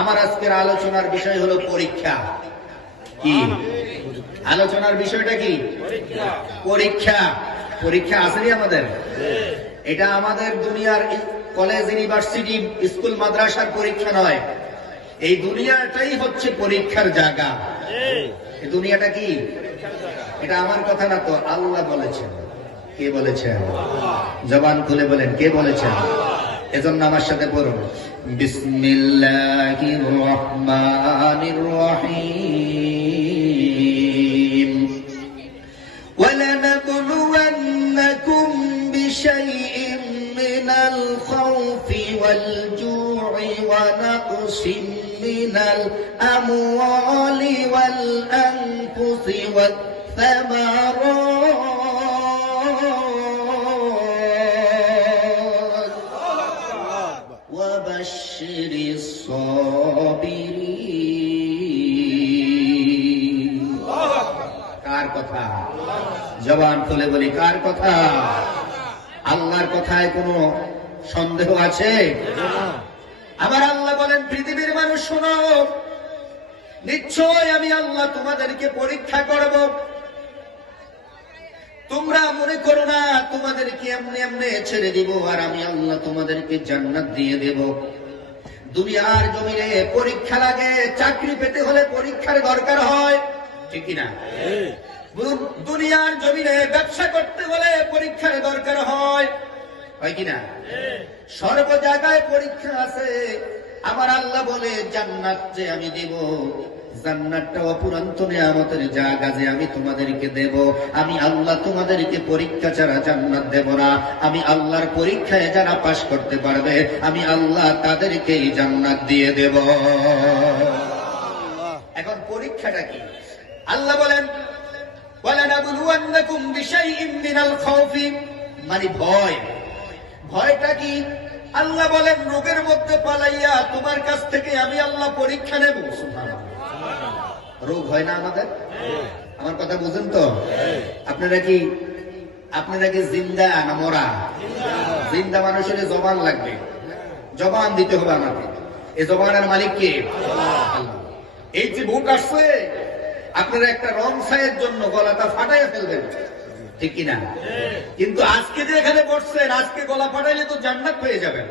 আমার আজকের আলোচনার বিষয় হলো পরীক্ষা। কি আলোচনার বিষয়টা? কি পরীক্ষা। পরীক্ষা আসেনি আমাদের? এটা আমাদের দুনিয়ার কলেজ, ইউনিভার্সিটি, স্কুল, মাদ্রাসার পরীক্ষা নয়। এই দুনিয়াটাই হচ্ছে পরীক্ষার জায়গা। এই দুনিয়াটা কি? এটা আমার কথা না তো, আল্লাহ বলেছেন। কে বলেছেন? জবান খুলে বলেন, কে বলেছেন? এজন্য আমার সাথে পড়ুন, বিসমিল্লাহির রহমানির রহিম। ওয়ালানাবলুওয়ান্নাকুম বিশাইইন মিনাল খাউফি ওয়াল জু'i ওয়া নাকসিন মিনাল আমওয়ালি ওয়াল আনফুসি ওয়াত থামারাত ওয়াবাশশিরিস সাবিরিন। কার কথা? জবান খুলে বলি, কার কথা? আল্লাহর কথায় কোনো সন্দেহ আছে? আবার আল্লাহ বলেন, পৃথিবীর মানুষ শোনো, নিশ্চয় আমি আল্লাহ তোমাদেরকে পরীক্ষা করব। তোমরা মনে করো না তোমাদেরকে এমনি এমনি ছেড়ে দিব আর আমি আল্লাহ তোমাদেরকে জান্নাত দিয়ে দেব। দুনিয়ার জমিনে পরীক্ষা লাগে। চাকরি পেতে হলে পরীক্ষার দরকার হয়, ঠিক কিনা? দুনিয়ার জমিনে ব্যবসা করতে হলে পরীক্ষার দরকার হয়, হয় কিনা? সর্ব জায়গায় পরীক্ষা আছে। আমার আল্লাহ বলে, জান্নাত যে আমি দেব, জান্নাতটা অপুরন্ত নিয়ামতের জায়গা যে আমি তোমাদেরকে দেব। আমি আল্লাহ তোমাদেরকে পরীক্ষা ছাড়া জান্নাত দেব না। আমি আল্লাহর পরীক্ষায় যারা পাশ করতে পারবে, আমি আল্লাহ তাদেরকেই জান্নাত দিয়ে দেব। এখন পরীক্ষাটা কি? আল্লাহ বলেন, ওয়ালানাবলুওয়ান্নাকুম বিশাইইন মিনাল খাউফি, মানে ভয়। ভয়টা কি? আল্লাহ বলেন, রোগের মধ্যে পালাইয়া তোমার কাছ থেকে আমি আল্লাহ পরীক্ষা নেব। সুবহানাল্লাহ। রোগ হয় না আমাদের? আমার কথা বুঝেন তো? আপনারা কি জিন্দা না মরা? জিন্দা মানুষের জবান লাগবে, জবান দিতে হবে আমাকে। এই জবানের মালিক কে? আল্লাহ। এই যে ভোট আসছে, আপনারা একটা রং ছাইয়ের জন্য গলাটা ফাটাইয়া ফেলবেন, ঠিক কিনা? কিন্তু আজকে যে এখানে বসছেন, আজকে গলা ফাটাইলে তো জান্নাত পেয়ে যাবেন।